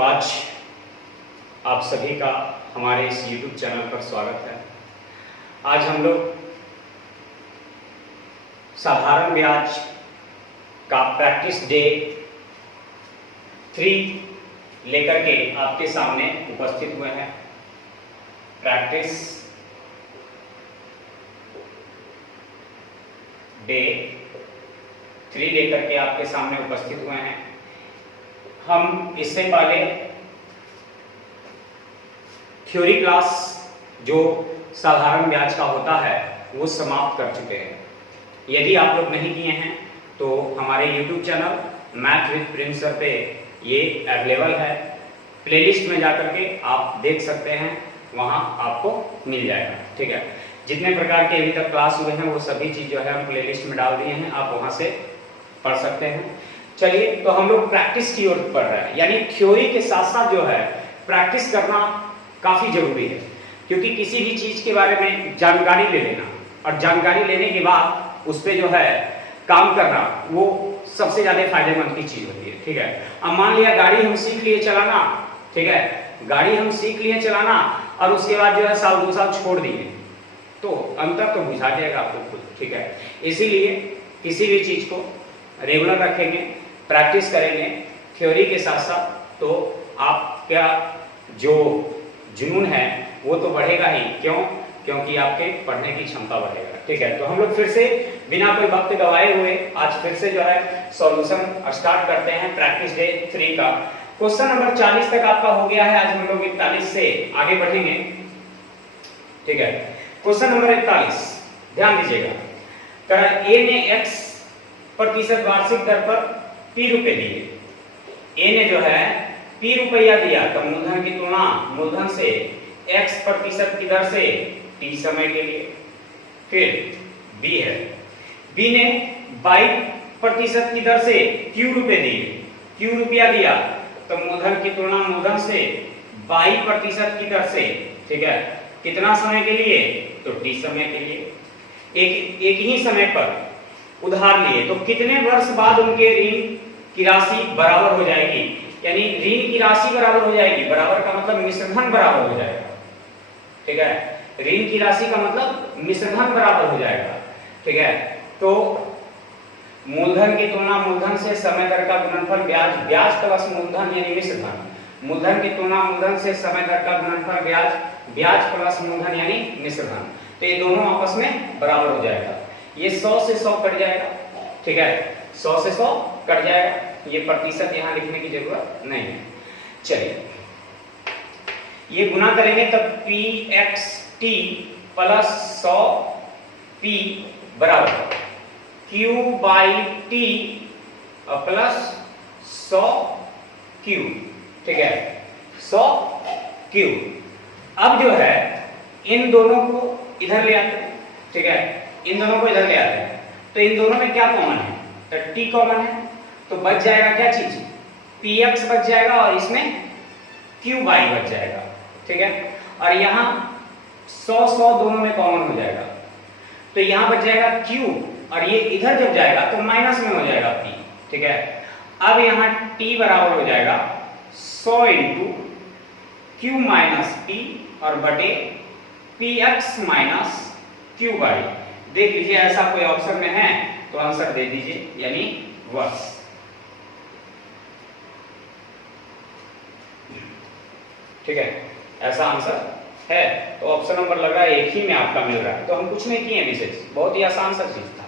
आज आप सभी का हमारे इस YouTube चैनल पर स्वागत है। आज हम लोग साधारण ब्याज का प्रैक्टिस डे 3 लेकर के आपके सामने उपस्थित हुए हैं। प्रैक्टिस डे 3 लेकर के आपके सामने उपस्थित हुए हैं। हम इससे पहले थ्योरी क्लास जो साधारण ब्याज का होता है वो समाप्त कर चुके हैं। यदि आप लोग नहीं किए हैं तो हमारे YouTube channel math with Prince sir पे ये अवेलेबल है। प्लेलिस्ट में जाकर के आप देख सकते हैं, वहां आपको मिल जाएगा। ठीक है, जितने प्रकार के अभी तक क्लास हुए हैं वो सभी चीज जो है हम प्लेलिस्ट में डाल दिए हैं, आप वहां से पढ़ सकते हैं। चलिए, तो हम लोग प्रैक्टिस की ओर पढ़ रहे हैं, यानी थ्योरी के साथ साथ जो है प्रैक्टिस करना काफी जरूरी है, क्योंकि किसी भी चीज के बारे में जानकारी ले लेना और जानकारी लेने के बाद उस पर जो है काम करना, वो सबसे ज्यादा फायदेमंद की चीज होती है। ठीक है, अब मान लिया गाड़ी हम सीख लिए चलाना, ठीक है, गाड़ी हम सीख लिए चलाना और उसके बाद जो है साल 2 साल छोड़ दिए, तो अंतर तो बुझा जाएगा आपको खुद। ठीक है, इसीलिए किसी भी चीज को रेगुलर रखेंगे, प्रैक्टिस करेंगे थ्योरी के साथ साथ, तो आपका जो जुनून है वो तो बढ़ेगा ही। क्यों? क्योंकि आपके पढ़ने की क्षमता बढ़ेगा। ठीक है, तो हम लोग फिर से बिना कोई वक्त गवाए हुए आज फिर से जो है सॉल्यूशन स्टार्ट करते हैं प्रैक्टिस डे 3 का। क्वेश्चन नंबर 40 तक आपका हो गया है। आज हम लोग 41 से आगे बढ़ेंगे। ठीक है, क्वेश्चन नंबर 41 ध्यान दीजिएगा। ए ने x% वार्षिक दर पर p रुपए दिए। ए ने जो है p रुपया दिया, तो मूलधन की तुलना मूलधन से x% की दर से t समय के लिए। फिर b है, b ने 22% की दर से q रुपए दिए, q रुपया दिया, तो मूलधन की तुलना मूलधन से 22% की दर से। ठीक है, कितना समय के लिए? तो t समय के लिए। एक ही समय पर उधार लिए, तो कितने वर्ष बाद उनके ऋण की राशि बराबर हो जाएगी, यानी ऋण की राशि बराबर हो जाएगी। बराबर का मतलब मिश्रधन बराबर हो जाएगा। ठीक है, ऋण की राशि का मतलब मिश्रधन बराबर हो जाएगा। ठीक है, तो मूलधन की तुलना मूलधन से समय दर का गुणनफल ब्याज, ब्याज प्लस मूलधन यानी मिश्रधन। मूलधन की तुलना मूलधन से समय दर का गुणनफल ब्याज, ब्याज प्लस मूलधन यानी मिश्रधन। तो ये दोनों आपस में बराबर हो जाएगा। ये 100 से 100 कट जाएगा। ठीक है, 100 से 100 कट जाएगा, ये प्रतिशत यहां लिखने की जरूरत नहीं है। चलिए, ये गुना करेंगे तब pxt प्लस 100p बराबर q/t प्लस 100q। ठीक है, 100q। अब जो है इन दोनों को इधर ले आते हैं। ठीक है, इन दोनों को इधर ले आते हैं, तो इन दोनों में क्या कॉमन है? तो t कॉमन है, तो बच जाएगा क्या चीज? px बच जाएगा और इसमें qy बच जाएगा। ठीक है, और यहाँ 100 दोनों में कॉमन हो जाएगा, तो यहाँ बच जाएगा q, और ये इधर जब जाएगा तो माइनस में हो जाएगा p। ठीक है, अब यहाँ t बराबर हो जाएगा 100 इंटू q माइनस p और बटे px माइनस qy। देख लीजिए, ऐसा कोई ऑप्शन में है तो आंसर दे दीजिए, यानी वर्ष। ठीक है, ऐसा आंसर है, तो ऑप्शन नंबर लग रहा है एक ही में आपका मिल रहा है। तो हम कुछ नहीं किए विशेष, बहुत ही आसान सा चीज था।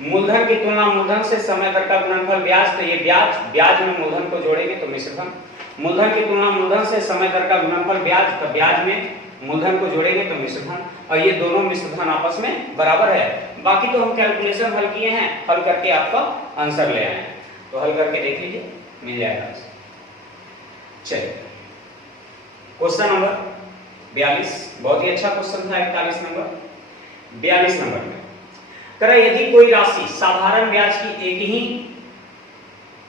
मूलधन की तुलना मूलधन से समय दर का गुणनफल ब्याज, तो ये ब्याज, ब्याज में मूलधन को जोड़ेंगे तो मिश्रधन। मूलधन की तुलना मूलधन से समय दर का गुणनफल ब्याज, तो ब्याज में मूलधन को जोड़ेंगे तो मिश्रधन, और ये दोनों मिश्रधन आपस में बराबर है। बाकी तो हम कैलकुलेशन हल किए हैं, हल करके आपका आंसर ले आए हैं, तो हल करके देख लीजिए, मिल जाएगा। चलिए, क्वेश्चन नंबर 42 बहुत ही अच्छा क्वेश्चन था। 41 नंबर 42 नंबर में करा, यदि कोई राशि साधारण ब्याज की एक ही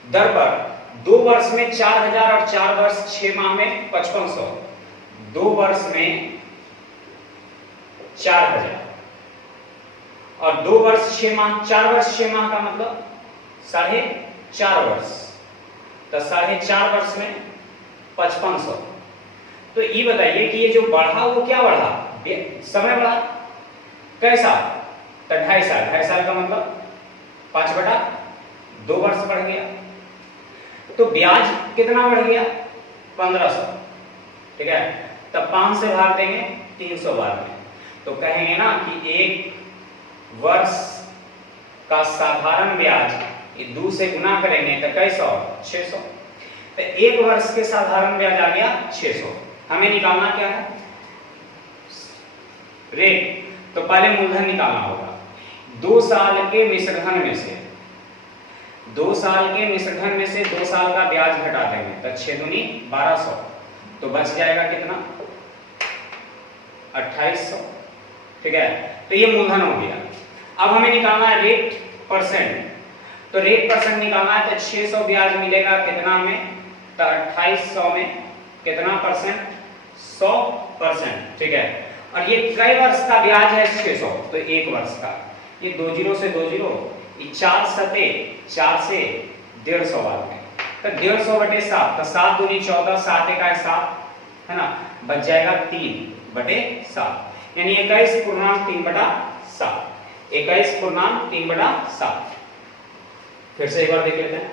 दर पर 2 वर्ष में 4000 और 4 वर्ष 6 माह में 5500, 2 वर्ष में 4000 और 2 वर्ष 6 माह, 4 वर्ष 6 माह का मतलब 4.5 वर्ष, तो 4.5 वर्ष में 5500। तो ये बताइए कि ये जो बढ़ा वो क्या बढ़ा, समय बढ़ा, कैसा, तो 2.5 साल, 2.5 साल का मतलब 5/2 वर्ष बढ़ गया। तो ब्याज कितना बढ़ गया, 1500, ठीक है। तब 5 से भाग देंगे 300 बाद में, तो कहेंगे ना कि 1 वर्ष का साधारण ब्याज 2 से गुना करेंगे तो कैसा, 600। तो 1 वर्ष के साधारण ब्याज आ गया 600। हमें निकालना क्या है, रेट। तो पहले मूलधन निकालना होगा। 2 साल के मिश्रधन में से 2 साल के मिश्रधन में से 2 साल का ब्याज घटा देंगे तो 6 दूनी 1200, तो बच जाएगा कितना, 2800, ठीक है। तो ये मूलधन हो गया। अब हमें निकालना है रेट परसेंट। तो रेट परसेंट निकालना है तो 600 ब्याज मिलेगा कितना में, तो 2800 में कितना परसेंट, 100%, ठीक है। और ये कई वर्ष का ब्याज है 600, तो 1 वर्ष का। ये 2 जीरो से 2 जीरो, 4 सते 4 से 150 बाद में, तो 150/7, तो 7 दूनी 14, 7 1 7, है ना, बच जाएगा 3/7, यानी 21.3/7, 21.3/7। फिर से एक बार देख लेते हैं।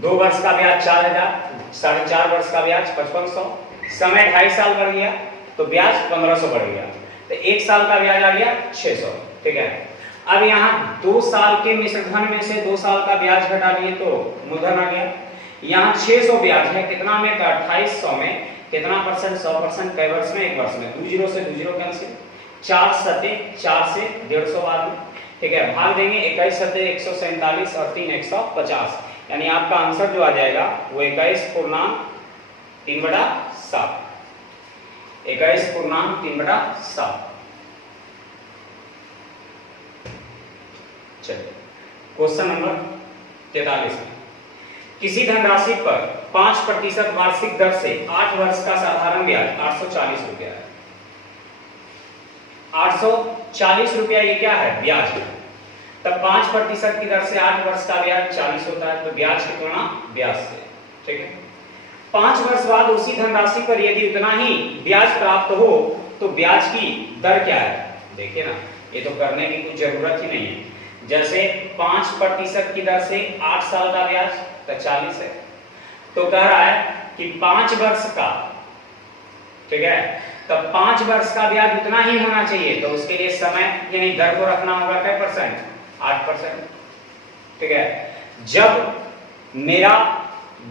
2 वर्ष का ब्याज 4000, 4.5 वर्ष का ब्याज 5500, समय 2.5 साल बढ़ गया तो ब्याज 1500 बढ़ गया, तो 1 साल का ब्याज आ गया 600, ठीक है। अब यहाँ 2 साल के मिश्रधन में से 2 साल का ब्याज घटा लिए तो मूलधन आ गया। यहाँ 600 ब्याज है कितना में, तो 2800 में कितना परसेंट, 100%, कई वर्ष में, 1 वर्ष में। 2 जीरो से 2 जीरो कैंसिल, 4 सते 4 से 150 बाद में, ठीक है। भाग देंगे 21 सते 147 और 3 150, यानी आपका आंसर जो आ जाएगा वो 21.3/7, 21.3/7। चलिए क्वेश्चन नंबर 43 में, किसी धनराशि पर 5% वार्षिक दर से 8 वर्ष का साधारण ब्याज 840 रुपया है। 840 रुपया ये क्या है, ब्याज है। तब 5% की दर से 8 वर्ष का ब्याज 40 होता है, तो ब्याज की तुलना ब्याज से, ठीक है। 5 वर्ष बाद उसी धनराशि पर यदि उतना ही ब्याज प्राप्त हो तो ब्याज की दर क्या है, देखिए ना, ये तो करने की कुछ जरूरत ही नहीं है। जैसे 5% की दर से 8 साल का ब्याज तो 40 है, तो कह रहा है कि 5 वर्ष का, ठीक है, तब 5 वर्ष का ब्याज उतना ही होना चाहिए, तो उसके लिए समय यानी दर को रखना होगा क्या परसेंट, 8%, ठीक है। जब मेरा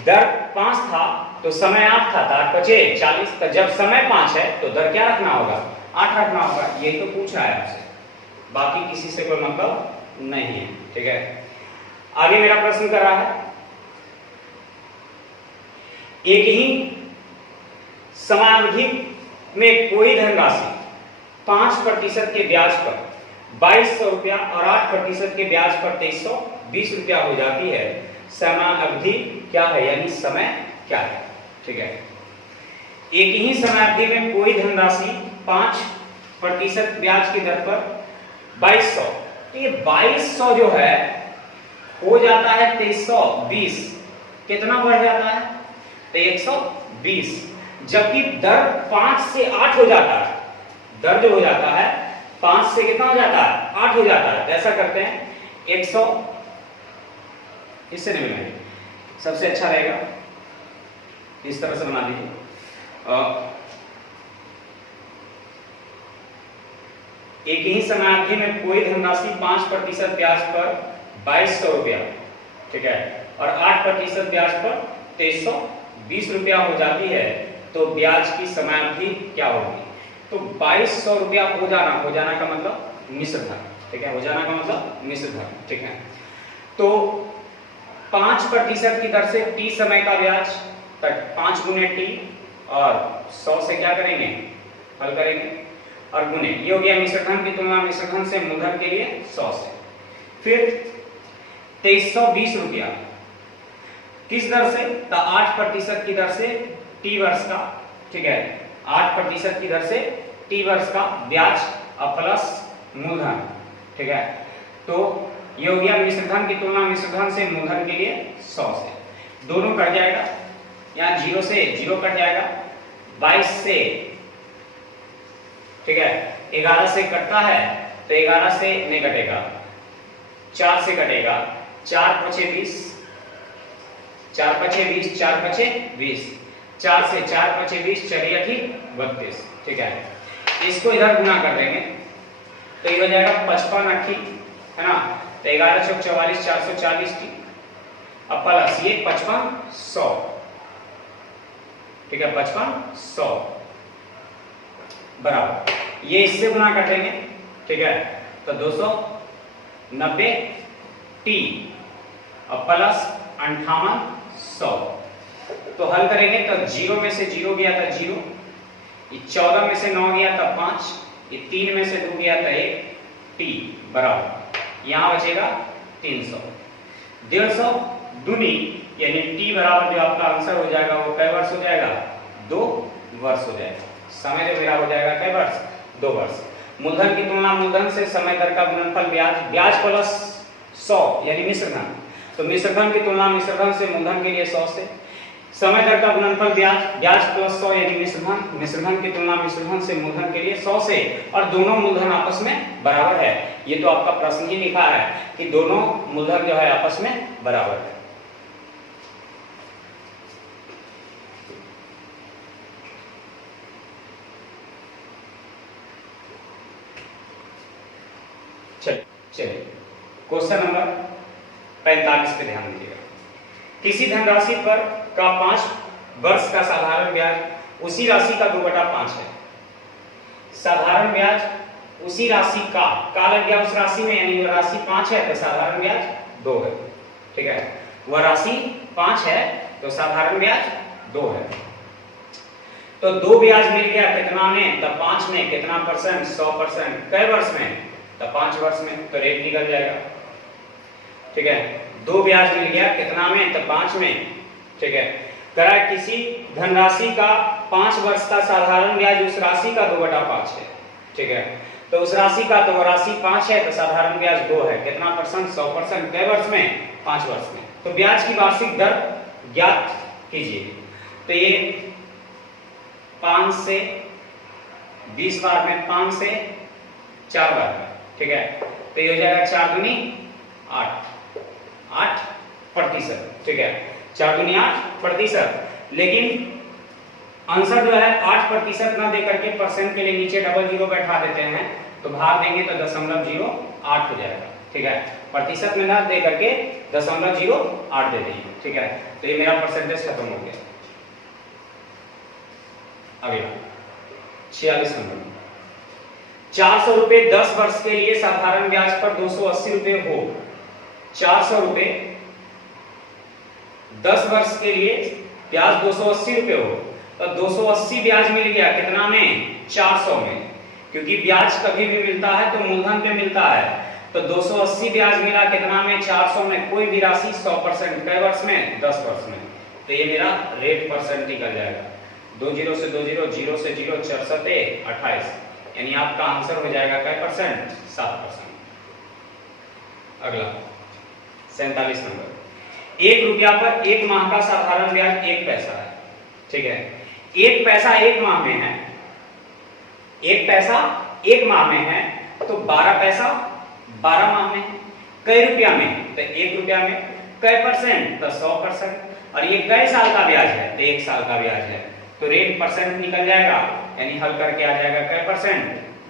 दर 5 था तो समय 8 था, 8 बचे 40, तो जब समय 5 है तो दर क्या रखना होगा, 8 रखना होगा। ये तो पूछ रहा है आपसे, बाकी किसी से कोई मतलब नहीं है, ठीक है। आगे मेरा प्रश्न कर रहा है, एक ही समयावधि में कोई धनराशि 5% के ब्याज पर 2200 रुपया और 8% के ब्याज पर 2320 रुपया हो जाती है, समयावधि क्या है, यानी समय क्या है, ठीक है। एक ही समयावधि में कोई धनराशि 5% ब्याज की दर पर 2200, तो ये 2200 जो है हो जाता है 2320, कितना बढ़ जाता है, तो 120, जबकि दर 5 से 8 हो जाता है, दर जो हो जाता है 5 से कितना हो जाता है, 8 हो जाता है। ऐसा करते हैं 100, इससे नहीं मिलाएंगे, सबसे अच्छा रहेगा इस तरह से बना दीजिए। एक ही समयावधि में कोई धनराशि 5% ब्याज पर 2200 रुपया, ठीक है, और 8% ब्याज पर 2320 रुपया हो जाती है, तो ब्याज की समयावधि क्या होगी, तो 2200 रुपया हो जाना का मतलब मिश्रधन, ठीक है, हो जाना का मतलब मिश्रधन, ठीक है। तो 5% की दर से t समय का ब्याज, 5 गुने t और 100 से क्या करेंगे, हल करेंगे और गुने, ये हो गया मिश्रधन की तुलना मिश्रधन से मूलधन के लिए 100 से। फिर 2320 रुपया किस दर से, तो 8% की दर से t वर्ष का, ठीक है, 8% की दर से t वर्ष का ब्याज और प्लस मूलधन, ठीक है। तो ये हो गया मिश्रधन की तुलना मिश्रधन से मूलधन के लिए 100 से, दोनों कट जाएगा यहाँ 0 से 0 कट जाएगा, 22 से, ठीक है, 11 से कटता है तो 11 से नहीं कटेगा, 4 से कटेगा, 4 पचे 20, 4 पचे 20, 4 पचे 20, 4 से 4 पचे 20, चलिए ठीक 32, ठीक है। इसको इधर गुना कर देंगे तो ये हो जाएगा 55 80, है ना, तो 11 चौक 44, 440 टी, अब प्लस ये 55 100, ठीक है, 55 100 बराबर, ये इससे गुना कर देंगे, ठीक है, तो 290 टी और प्लस 58 100, तो हल करेंगे तो 0 में से 0 गया था 0, ये 14 में से 9 गया था 5, ये 3 में से 2 गया था 1 टी बराबर, यहां बचेगा 300, 150 दूनी यानी टी बराबर जो आपका आंसर हो जाएगा वो कै वर्ष हो जाएगा, 2 वर्ष हो जाएगा। समय जो मेरा हो जाएगा कै वर्ष, 2 वर्ष। मूलधन की तुलना मूलधन से, समय दर का गुणनफल ब्याज, ब्याज प्लस 100 यानी मिश्रधन, तो मिश्रधन की तुलना मिश्रधन से मूलधन के लिए 100 से, समय दर का गुणनफल ब्याज, ब्याज प्लस 100 यानी मिश्रधन, मिश्रधन की तुलना मिश्रधन से मूलधन के लिए 100 से, और दोनों मूलधन आपस में बराबर है। ये तो आपका प्रश्न ही लिखा है कि दोनों मूलधन जो है आपस में बराबर है। चलिए क्वेश्चन नंबर 45 पे ध्यान दीजिएगा। किसी धनराशि पर का 5 वर्ष का साधारण ब्याज उसी राशि का 2/5 है। साधारण ब्याज उसी राशि का लग गया उस राशि में, यानी वह राशि 5 है तो साधारण ब्याज 2 है, ठीक है, वह राशि 5 है तो साधारण ब्याज 2 है। तो 2 ब्याज मिल गया कितना में, तो 5 में, कितना परसेंट, 100%, कै वर्ष में, तो 5 वर्ष में, तो रेट निकल जाएगा, ठीक है। 2 ब्याज मिल गया कितना में, तो 5 में, ठीक है। करा किसी धनराशि का 5 वर्ष का साधारण ब्याज उस राशि का 2/5 है, ठीक है, तो उस राशि का, तो वो राशि 5 है तो साधारण ब्याज 2 है, कितना परसेंट, 100%, कै वर्ष में, 5 वर्ष में। तो ब्याज की वार्षिक दर ज्ञात कीजिए, तो ये 5 से 20 बार में, 5 से 4 बार में, ठीक है, तो ये हो जाएगा 4 दूनी 8%, ठीक है, 4 दूनी 8%, लेकिन आंसर जो है 8% ना दे करके परसेंट के लिए नीचे डबल जीरो बैठा देते हैं, तो भाग देंगे तो 0.08 हो जाएगा, ठीक है, प्रतिशत में ना दे करके 0.08 दे देंगे, ठीक है, तो ये मेरा परसेंटेज खत्म हो गया। अगला 46 नंबर, 400 रुपए 10 वर्ष के लिए साधारण ब्याज पर 280 रुपए हो। 400 रुपए 10 वर्ष के लिए ब्याज 280 रुपए हो, तो 280 ब्याज मिल गया कितना में, 400 में, क्योंकि ब्याज कभी भी मिलता है तो मूलधन पे मिलता है, तो 280 ब्याज मिला कितना में, 400 में, कोई भी राशि 100%, कै वर्ष में, 10 वर्ष में, तो ये मेरा रेट परसेंट निकल जाएगा। 2 0 से 2 0, 0 से 0, 4 7 28, यानी आपका आंसर हो जाएगा कै परसेंट, 7%। अगला 47 नंबर, 1 रुपया पर 1 माह का साधारण ब्याज 1 पैसा है, ठीक है, 1 पैसा 1 माह में है, 1 पैसा 1 माह में है, तो 12 पैसा 12 माह में, कै रुपया में, तो 1 रुपया में, कै परसेंट, तो 100%, और ये कै साल का ब्याज है, तो 1 साल का ब्याज है, तो रेट परसेंट निकल जाएगा, यानी हल करके आ जाएगा कै परसेंट,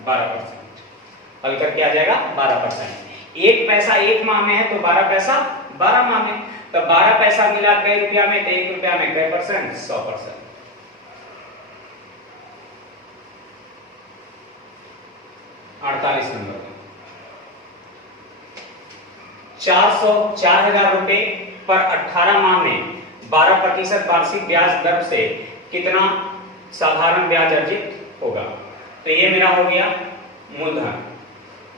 12%, हल करके आ जाएगा 12%। 1 पैसा 1 माह में है तो 12 पैसा 12 माह में, तो 12 पैसा मिला कै रुपया में, तो 1 रुपया में, कै परसेंट, 100%। 48 नंबर, 4000 रुपए पर 18 माह में 12% वार्षिक ब्याज दर से कितना साधारण ब्याज अर्जित होगा। तो ये मेरा हो गया मूलधन,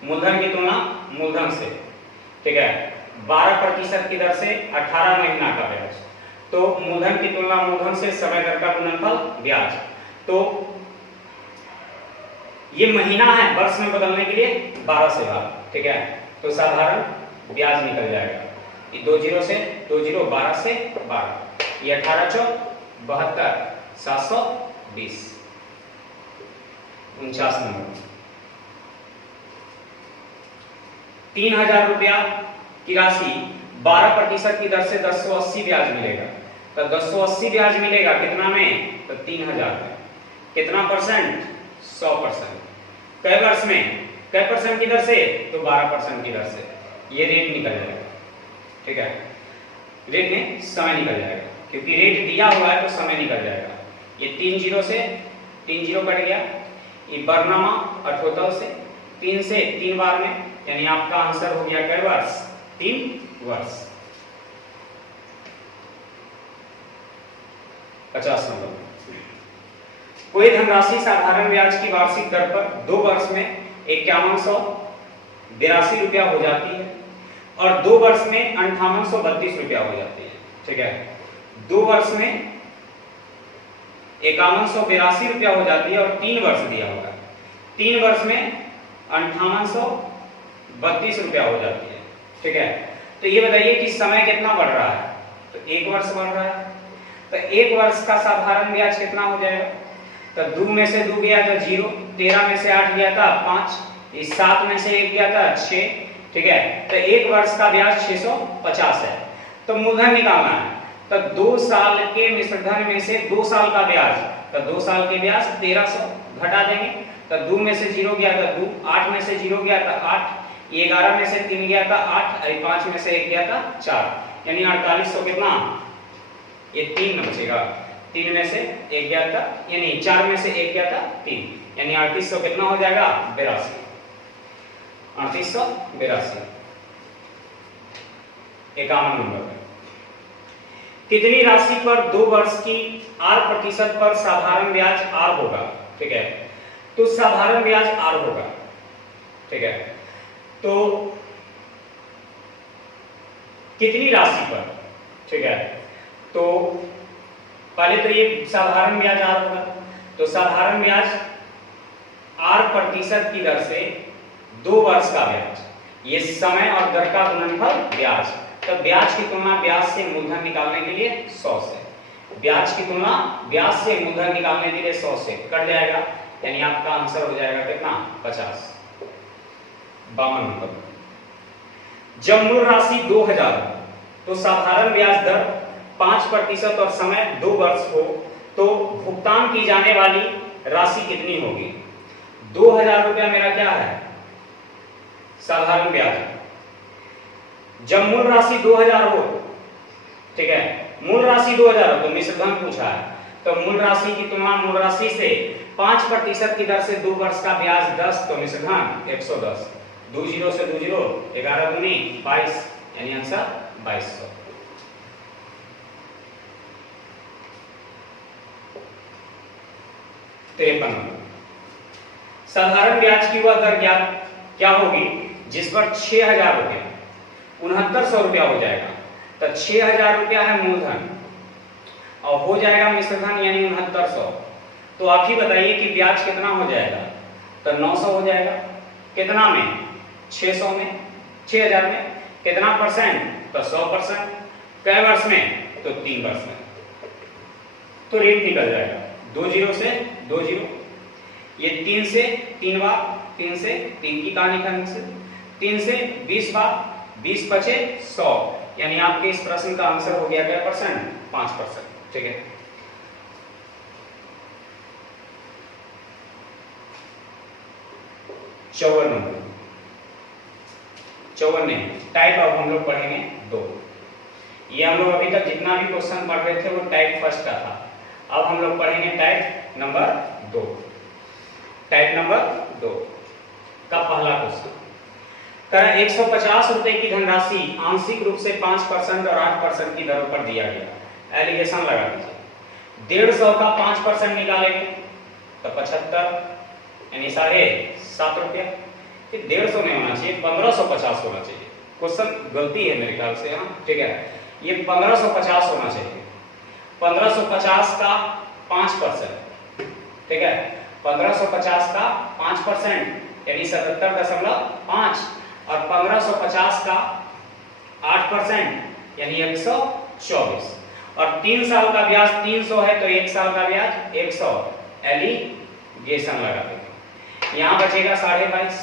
मूलधन की तुलना मूलधन से, ठीक है, 12% की दर से 18 महीना का ब्याज, तो मूलधन की तुलना मूलधन से, समय दर का गुणनफल ब्याज, तो ये महीना है, वर्ष में बदलने के लिए 12 से भाग, ठीक है, तो साधारण ब्याज निकल जाएगा, ये 2 0 से 2 0, 12 से 12, ये 18 चौक 72,720 49 नंबर। 3,000 रुपया की राशि 12% की दर से 1080 ब्याज मिलेगा। तो 1080 ब्याज मिलेगा कितना में? तो 3,000 में। कितना परसेंट? 100%। कै वर्ष में? कै परसेंट की दर से? तो 12% की दर से। ये रेट निकल जाएगा, ठीक है। रेट में समय निकल जाएगा, क्योंकि रेट दिया हुआ है तो समय निकल जाएगा। ये 3 जीरो से 3 जीरो कट गया, ये बरनामा 78 से 3 से 3 बार में, यानी आपका आंसर हो गया कै वर्ष? 3 वर्ष। 50 नंबर। कोई धनराशि साधारण ब्याज की वार्षिक दर पर 2 वर्ष में 5182 रुपया हो जाती है और 2 वर्ष में 5832 रुपया हो जाती है, ठीक है। 2 वर्ष में 5182 रुपया हो जाती है और 3 वर्ष दिया होगा। 3 वर्ष में 5832 रुपया हो जाती है, ठीक है। तो ये बताइए कि समय कितना बढ़ रहा है? तो 1 वर्ष बढ़ रहा है। तो 1 वर्ष का साधारण ब्याज कितना हो जाएगा? तो 2 में से 2 गया तो 0, 13 में से 8 गया था 5, 7 में से 1 गया था 6, ठीक है। तो 1 वर्ष का ब्याज 650 है। तो मूलधन निकालना है, तो 2 साल के मिश्रधन में से 2 साल का ब्याज, तो 2 साल के ब्याज 1300 घटा देंगे। तो 2 में से 0 गया था 2, 8 में से 0 गया था 8, 11 में से 3 गया था 8, 5 में से 1 गया था 4, यानी 4800 कितना? ये 3 न बचेगा, 3 में से 1 गया था, यानी 4 में से 1 गया था 3, यानी 3800 कितना हो जाएगा? 82। 3882। 51 नंबर। कितनी राशि पर 2 वर्ष की 8% पर साधारण ब्याज R होगा, ठीक है। तो साधारण ब्याज R होगा, ठीक है। तो कितनी राशि पर, ठीक है। तो पहले तो ये साधारण ब्याज R होगा, तो साधारण ब्याज R% की दर से 2 वर्ष का ब्याज, ये समय और दर का गुणनफल ब्याज। तो ब्याज की तुलना ब्याज से मूलधन निकालने के लिए 100 से, ब्याज की तुलना ब्याज से मूलधन निकालने के लिए 100 से कट जाएगा, यानी आपका आंसर हो जाएगा कितना? 50। 52 नंबर। जब मूल राशि 2000 तो साधारण ब्याज दर 5% और समय 2 वर्ष हो, तो भुगतान की जाने वाली राशि कितनी होगी? 2000 रुपया मेरा क्या है? साधारण ब्याज। जब मूल राशि 2000 हो, ठीक है, मूल राशि 2000 हो तो मिश्रधन पूछा है, तो मूल राशि की तुलना मूल राशि से 5% की दर से 2 वर्ष का ब्याज 10, तो मिश्रधन 110। 2 जीरो से 2 जीरो, 11 दूनी 22, यानी आंसर 2200। 53 नंबर। साधारण ब्याज की वह दर क्या होगी जिस पर 6000 रुपया 6900 रुपया हो जाएगा। तो 6000 रुपया है मूलधन और हो जाएगा मिश्रधन यानी 6900। तो आप ही बताइए कि ब्याज कितना हो जाएगा? तो 900 हो जाएगा। कितना में? 600 में, 6000 में। कितना परसेंट? तो 100%। कै वर्ष में? तो 3 वर्ष में। तो रेट निकल जाएगा 2 जीरो से 2 जीरो, ये 3 से 3 बार, 3 से 3 की कहानी करने से 3 से 20 बार, 20 बचे 100, यानी आपके इस प्रश्न का आंसर हो गया क्या परसेंट? 5%, ठीक है। चौवन नंबर। 54 नहीं, टाइप अब हम लोग पढ़ेंगे 2। ये हम लोग अभी तक जितना भी क्वेश्चन पढ़ रहे थे वो टाइप फर्स्ट का था। अब हम लोग पढ़ेंगे टाइप नंबर 2। टाइप नंबर 2 का पहला क्वेश्चन। 150 रुपए की धनराशि आंशिक रूप से 5% और 8% की दरों पर दिया गया। एलिगेशन लगा दीजिए। 150 का 5% निकालेंगे तो 75, यानी 7.5 रुपया। 150 नहीं होना चाहिए, 1550 होना चाहिए। क्वेश्चन गलती है मेरे ख्याल से, हाँ ठीक है, ये 1550 होना चाहिए। 1550 का 5%, ठीक है, 1550 का 5% यानी 77.5 और 1550 का 8% यानी 124। और 3 साल का ब्याज 300 है तो 1 साल का ब्याज 100, एलिगेशन लगा देंगे। यहां बचेगा 22.5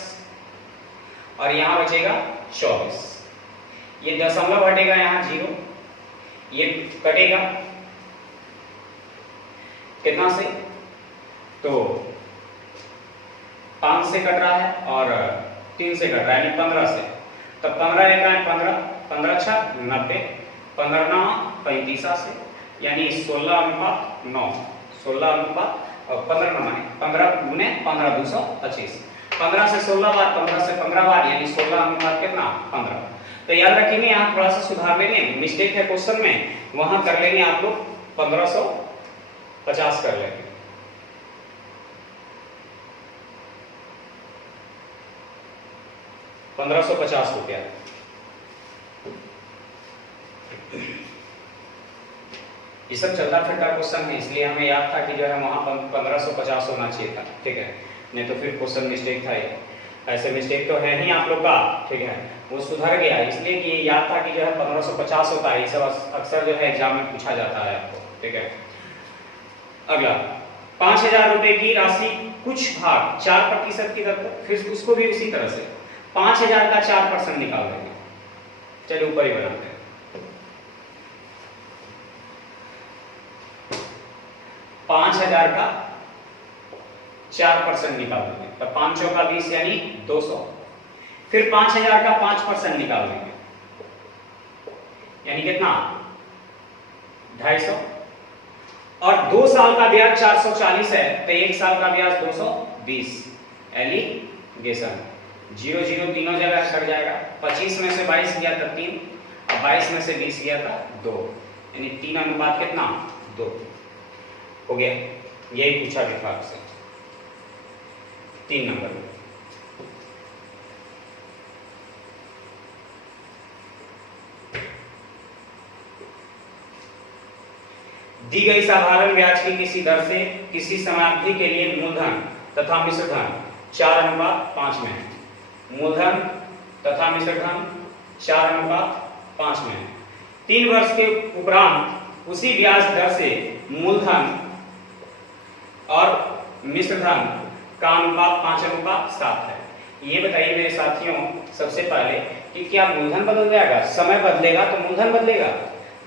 और यहां बचेगा 24। ये दशमलव हटेगा यहां 0, ये कटेगा कितना से, तो 5 से कट रहा है और 3 से कट रहा है, यानी 15 से। तब 15 एक है 15, 15 अच्छा 90, 15 9 35 से, यानी 16:9, 16 और 15 9 15 गुने 15 225, 15 से 16 बार, 15 से 15 बार, यानी 16 कितना 15। तो याद रखेंगे, यहाँ थोड़ा सा सुधार लेंगे, मिस्टेक है क्वेश्चन में, वहां कर लेंगे आप लोग 1550 कर लेंगे। ₹1550। ये सब चलता फिरता क्वेश्चन है, इसलिए हमें याद था कि जो है वहां 1550 होना चाहिए था, ठीक है, नहीं तो फिर क्वेश्चन मिस्टेक था। ये ऐसे मिस्टेक तो है ही आप लोग का, ठीक है, वो सुधर गया, इसलिए कि याद था कि जो है 1550 होता है। ये सब अक्सर जो है एग्जाम में पूछा जाता है आपको, ठीक है। अगला 5000 रुपए की राशि कुछ भाग 4% की दर पर, फिर उसको भी उसी तरह से 5000 का 4% निकाल देंगे। चलिए ऊपर ही बनाते हैं। 5000 का 4% निकाल देंगे, तो 5 चौका 20 यानी 200। फिर 5000 का 5% निकाल देंगे, यानी कितना 250। और 2 साल का ब्याज 440 है तो 1 साल का ब्याज 220, एलिगेशन। 0 0 तीनों जगह कट जाएगा। 25 में से 22 गया था 3, और 22 में से 20 गया था 2, यानी 3 अनुपात कितना 2 हो गया। यही पूछा विभाग से 3 नंबर में। दी गई साधारण ब्याज की किसी दर से किसी समाप्ति के लिए मूलधन तथा मिश्रधन 4:5 में है। मूलधन तथा मिश्रधन 4:5 में है। 3 वर्ष के उपरांत उसी ब्याज दर से मूलधन और मिश्रधन का अनुपात 5:7 है। ये बताइए मेरे साथियों, सबसे पहले कि क्या मूलधन बदल जाएगा? समय बदलेगा तो मूलधन बदलेगा?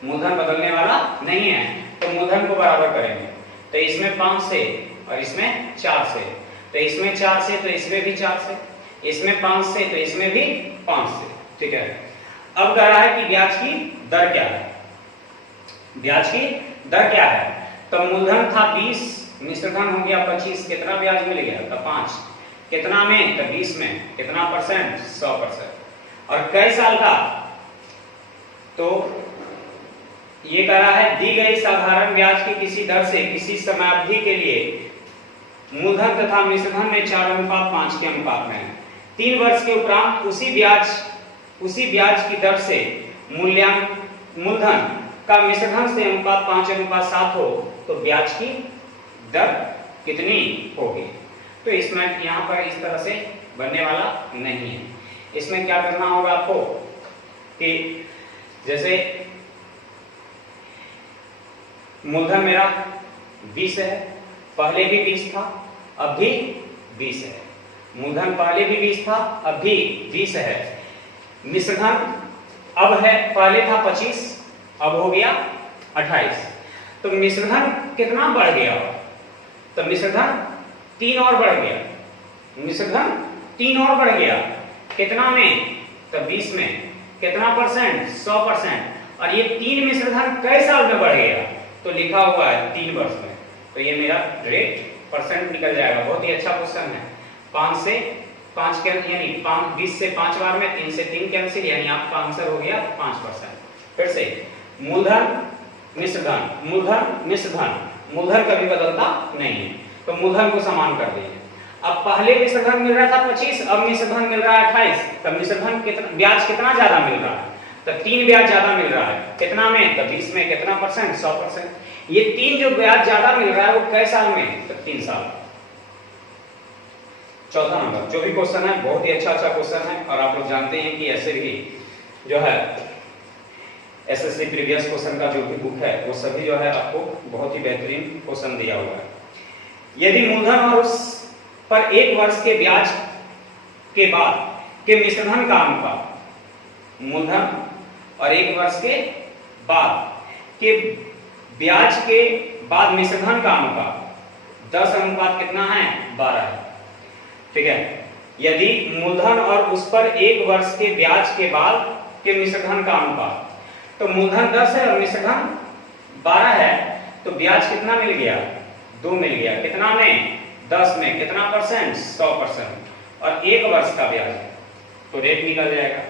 मूलधन बदलने वाला नहीं है, तो मूलधन को बराबर करेंगे। तो इसमें 5 से और इसमें 4 से, तो इसमें 4 से तो इसमें भी 4 से, इसमें 5 से तो इसमें भी 5 से, ठीक है। अब कह रहा है कि ब्याज की दर क्या है? ब्याज की दर क्या है? तो मूलधन था 20, मिश्रधन हो गया 25, कितना ब्याज मिल गया? तो 5। कितना में? तो 20 में। कितना परसेंट? 100%। और कई साल का? तो ये कह रहा है दी गई साधारण ब्याज की किसी दर से किसी समयावधि के लिए मूलधन तथा मिश्रधन में 4:5 के अनुपात में है। 3 वर्ष के उपरांत उसी ब्याज की दर से मूलधन का मिश्रधन से अनुपात 5:7 हो तो ब्याज की दर कितनी होगी? तो इसमें यहां पर इस तरह से बनने वाला नहीं है। इसमें क्या करना होगा आपको कि जैसे मूलधन मेरा 20 है, पहले भी 20 था, अब भी 20 है। मूलधन पहले भी 20 था, अब भी 20 है। मिश्रधन अब है, पहले था 25, अब हो गया 28। तो मिश्रधन कितना बढ़ गया? तो मिश्रधन 3 और बढ़ गया। मिश्रधन 3 और बढ़ गया। कितना में? तो 20 में। कितना परसेंट? 100%। और ये 3 मिश्रधन कई साल में बढ़ गया? तो लिखा हुआ है 3 वर्ष में। तो ये मेरा रेट परसेंट निकल जाएगा। बहुत ही अच्छा क्वेश्चन है। 5 से 5 के यानी 20 से 5 बार में 3 से 3 कैंसिल, यानी आपका आंसर हो गया 5%। फिर से मूलधन मिश्रधन, मूलधन मिश्रधन, मूलधन कभी बदलता नहीं है, तो मूलधन को समान कर दीजिए। अब पहले मिश्रधन मिल रहा था 25, अब मिश्रधन मिल रहा है 28। तब मिश्रधन कितना ब्याज कितना ज्यादा मिल रहा है? तो 3 ब्याज ज्यादा मिल रहा है। कितना में? तो 20 में। कितना परसेंट? 100%। ये 3 जो ब्याज ज्यादा मिल रहा है वो कै साल में? तो 3 साल। चौथा नंबर जो भी क्वेश्चन है बहुत ही अच्छा क्वेश्चन है, और आप लोग जानते हैं कि ऐसे भी जो है एसएससी प्रीवियस क्वेश्चन का जो भी बुक है वो सभी जो है आपको बहुत ही बेहतरीन क्वेश्चन दिया हुआ है। यदि मूलधन और उस पर 1 वर्ष के ब्याज के बाद के मिश्रधन का अनुपात, मूलधन और 1 वर्ष के बाद के ब्याज के बाद मिश्रधन का अनुपात 10 अनुपात कितना है 12 है। ठीक है, यदि मूलधन और उस पर 1 वर्ष के ब्याज के बाद के मिश्रधन का अनुपात, तो मूलधन 10 है और मिश्रधन 12 है, तो ब्याज कितना मिल गया 2 मिल गया। कितना में 10 में कितना परसेंट 100%, और 1 वर्ष का ब्याज है तो रेट निकल जाएगा,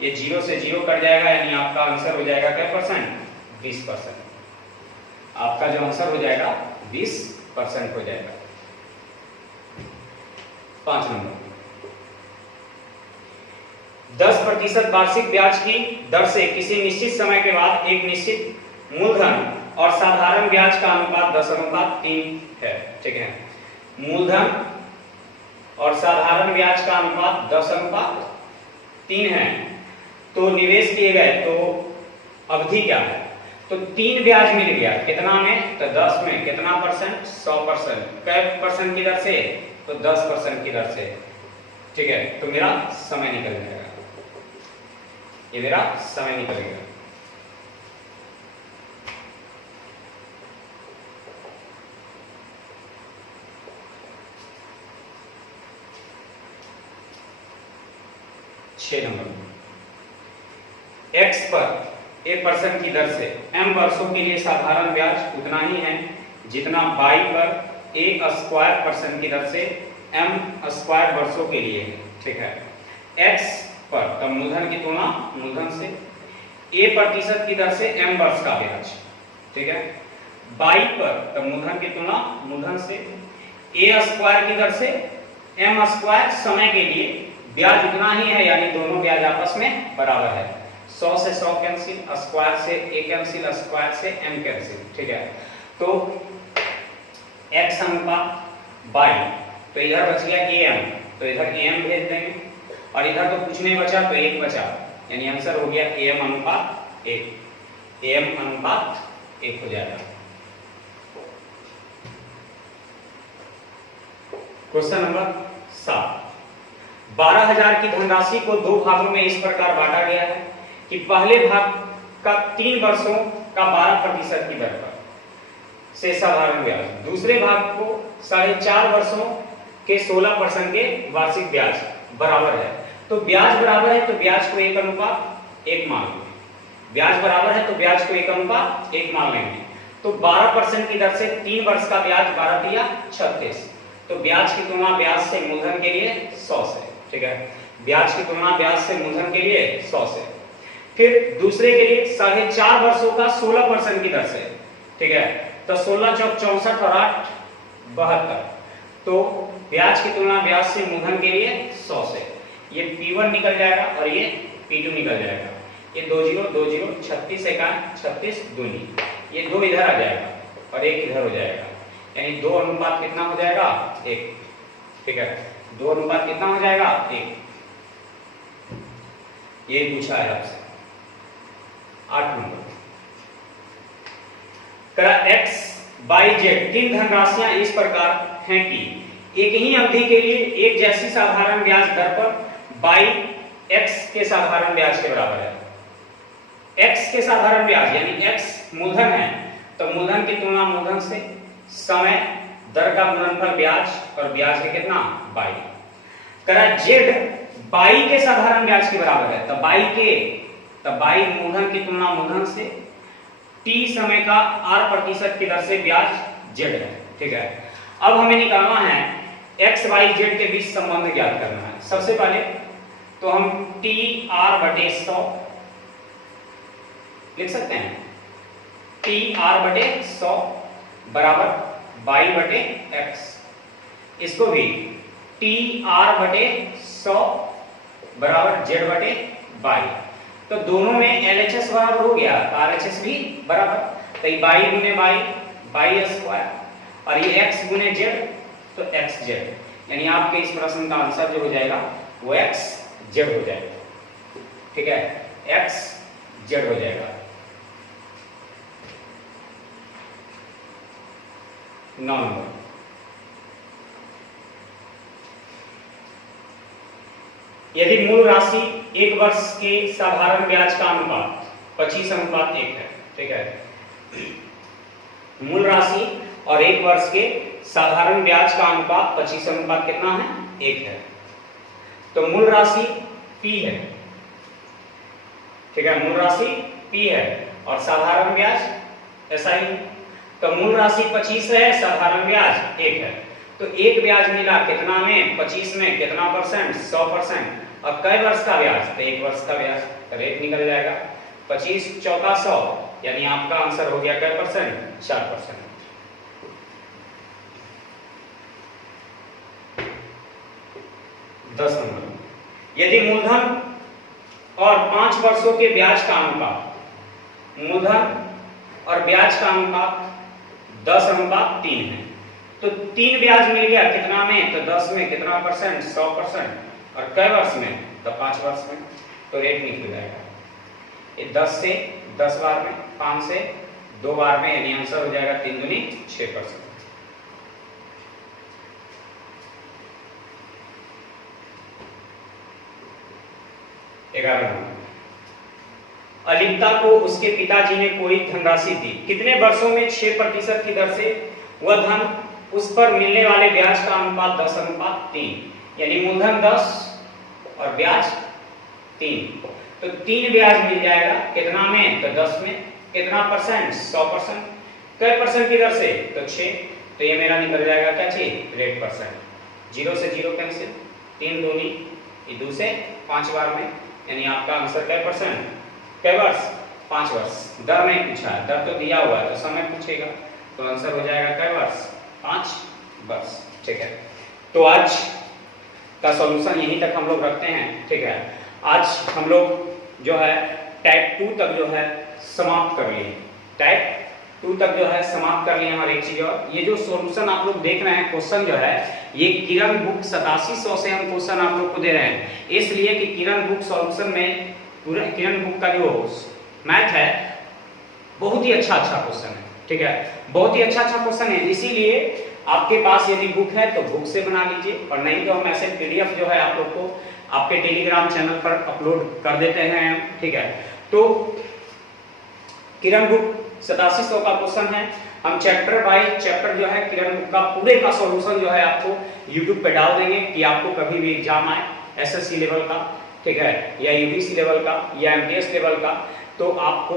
ये 0 से 0 कट जाएगा, यानी आपका आंसर हो जाएगा क्या परसेंट 20%। आपका जो आंसर हो जाएगा 20% हो जाएगा। 5 नंबर, 10% वार्षिक ब्याज की दर से किसी निश्चित समय के बाद एक निश्चित मूलधन और साधारण ब्याज का अनुपात 10:3 है। ठीक है, मूलधन और साधारण ब्याज का अनुपात 10:3 है। तो निवेश किए गए तो अवधि क्या है, तो 3 ब्याज मिल गया, कितना में तो 10 में कितना परसेंट 100%, कै परसेंट की दर से तो 10% की दर से। ठीक है, तो मेरा समय निकल जाएगा, ये मेरा समय निकल गया। नंबर, x पर 1% की दर से m वर्षों के लिए साधारण ब्याज उतना ही है जितना y पर 1² % की दर से m² वर्षों के लिए है। ठीक है, x पर तब मूलधन की तुलना मूलधन से, a% की दर से m वर्ष का ब्याज। ठीक है, y पर तब मूलधन की तुलना मूलधन से, a² की दर से m² समय के लिए ब्याज उतना ही है, यानी दोनों ब्याज आपस में बराबर है। 100 से 100 कैंसिल, स्क्वायर से a कैंसिल, स्क्वायर से m कैंसिल। ठीक है, तो x अनुपात y, तो इधर बच गया am, तो इधर am भेज देंगे, और इधर तो कुछ नहीं बचा तो 1 बचा, यानी आंसर हो गया am अनुपात 1, am अनुपात 1 हो जाएगा। क्वेश्चन नंबर 7, 12,000 की धनराशि को 2 भागों में इस प्रकार बांटा गया है कि पहले भाग का 3 वर्षों का 12% की दर पर से साधारण ब्याज, दूसरे भाग को 4.5 वर्षों के 16% के वार्षिक ब्याज बराबर है। तो ब्याज बराबर है तो ब्याज को 1:1 मान लेंगे, ब्याज बराबर है तो ब्याज को 1:1 मान लेंगे। तो 12% की दर से 3 वर्ष का ब्याज 12 × 36, तो ब्याज की तुलना ब्याज से मूलधन के लिए 100 से। ठीक है, ब्याज की तुलना ब्याज से मूलधन के लिए 100 से। फिर दूसरे के लिए 4.5 वर्षों का 16% की दर से। ठीक है, तो 16 × 4 = 64 और 8 = 72, तो ब्याज की तुलना ब्याज से मूलधन के लिए 100 से। ये P1 निकल जाएगा और ये P2 निकल जाएगा, ये 2 0 2 0, 36 × 36 दूनी, ये 2 इधर आ जाएगा और 1 इधर हो जाएगा, यानी 2 अनुपात कितना हो जाएगा 1। ठीक है, 2 अनुपात कितना हो जाएगा 1, ये पूछा है आपसे। 8 नंबर, x y z 3 धनराशियां इस प्रकार हैं कि एक ही अवधि के लिए एक जैसी साधारण ब्याज दर पर y x के साधारण ब्याज के बराबर है। x के साधारण ब्याज यानी x मूलधन है, तो मूलधन की तुलना मूलधन से, समय, दर का गुणनफल ब्याज और ब्याज है कितना y। z y के साधारण ब्याज के बराबर है, तब y मूलधन की तुलना मूलधन से, t समय का r% की दर से ब्याज z है। ठीक है, अब हमें निकालना है x y z के बीच संबंध ज्ञात करना है। सबसे पहले तो हम TR/100 लिख सकते हैं, TR/100 बराबर y/x, इसको भी TR/100 बराबर z/y, तो दोनों में LHS बराबर हो गया, RHS भी बराबर, तो ये y गुने y स्क्वायर, और ये x गुने z तो xz, यानी आपके इस प्रश्न का आंसर जो हो जाएगा वो xz हो जाएगा। ठीक है, xz हो जाएगा। 9 नंबर। यदि मूल राशि एक वर्ष के साधारण ब्याज का अनुपात 25:1 है, ठीक है, मूल राशि और एक वर्ष के साधारण ब्याज का अनुपात 25 कितना है, 1 है, तो मूल राशि P है, ठीक है, मूल राशि P है और साधारण ब्याज SI है। तो मूल राशि 25 है, साधारण ब्याज 1 है, तो एक ब्याज मिला कितना में, 25 में कितना परसेंट, 100%, और कई वर्ष का ब्याज, तो एक वर्ष का ब्याज, तो रेट निकल जाएगा 25 चौका 100, यानी आपका आंसर हो गया कई परसेंट, 4%। दस नंबर, यदि मूलधन और 5 वर्षों के ब्याज का अनुपात, मूलधन और ब्याज का अनुपात 10:3 है, तो 3 ब्याज मिल गया कितना में, तो 10 में कितना परसेंट, 100%, और कई वर्ष में, तो 5 वर्ष में, तो रेट निकल जाएगा ये 10 से 10 बार में, 5 से 2 बार में, यानी आंसर हो जाएगा 3 दूनी 6%। अलिप्ता को उसके पिताजी ने कोई धनराशि दी, कितने वर्षों में 6% की दर से वह धन उस पर मिलने वाले ब्याज का अनुपात 10:3, यानी मूलधन 10 और ब्याज 3, तो 3 ब्याज मिल जाएगा कितना में, तो 10 में कितना परसेंट, 100%, कई परसेंट की दर से, तो 6, तो ये मेरा निकल जाएगा क्या चीज, रेट परसेंट, 0 से 0 कैंसिल, 3 दूनी, ये 2 से 5 बार में, यानी आपका आंसर कई परसेंट, कई वर्ष, 5 वर्ष। दर नहीं पूछा है, दर तो दिया हुआ है, तो समय पूछेगा, तो आंसर हो जाएगा कई वर्ष, 5 वर्ष, ठीक है। तो आज का सॉल्यूशन यहीं तक हम लोग रखते हैं, ठीक है। आज हम लोग जो है टाइप 2 तक जो है समाप्त कर लिए, टाइप 2 तक जो है समाप्त कर लिए। और एक चीज और, ये जो सॉल्यूशन आप लोग देख रहे हैं, क्वेश्चन जो है ये किरण बुक 8700 से हम क्वेश्चन आप लोग को दे रहे हैं, इसलिए कि किरण बुक सॉल्यूशन में पूरा किरण बुक का जो मैथ है बहुत ही अच्छा क्वेश्चन है, ठीक है, बहुत ही अच्छा क्वेश्चन है, इसीलिए आपके पास यदि बुक है तो बुक से बना लीजिए, और नहीं तो हम ऐसे PDF जो है आप लोग को आपके टेलीग्राम चैनल पर अपलोड कर देते हैं, ठीक है। तो किरण बुक 8700 का क्वेश्चन है, हम चैप्टर बाय चैप्टर जो है किरण बुक का पूरे का सॉल्यूशन जो है आपको YouTube पे डाल देंगे, कि आपको कभी भी एग्जाम आए SSC लेवल का, ठीक है, या UPSC लेवल का या MTS लेवल का, तो आपको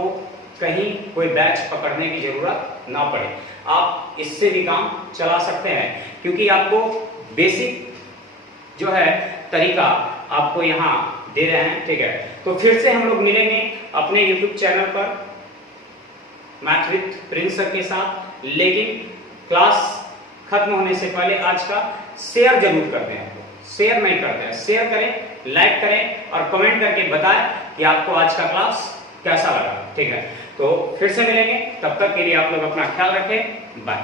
कहीं कोई बैच पकड़ने की जरूरत ना पड़े, आप इससे भी काम चला सकते हैं, क्योंकि आपको बेसिक जो है तरीका आपको यहाँ दे रहे हैं, ठीक है। तो फिर से हम लोग मिलेंगे अपने YouTube चैनल पर मैथ विद प्रिंस सर के साथ, लेकिन क्लास खत्म होने से पहले आज का शेयर जरूर कर दें, शेयर नहीं करते हैं, शेयर करें, लाइक करें और कमेंट करके बताएं कि आपको आज का क्लास कैसा लगा, ठीक है। तो फिर से मिलेंगे, तब तक के लिए आप लोग अपना ख्याल रखें, बाय।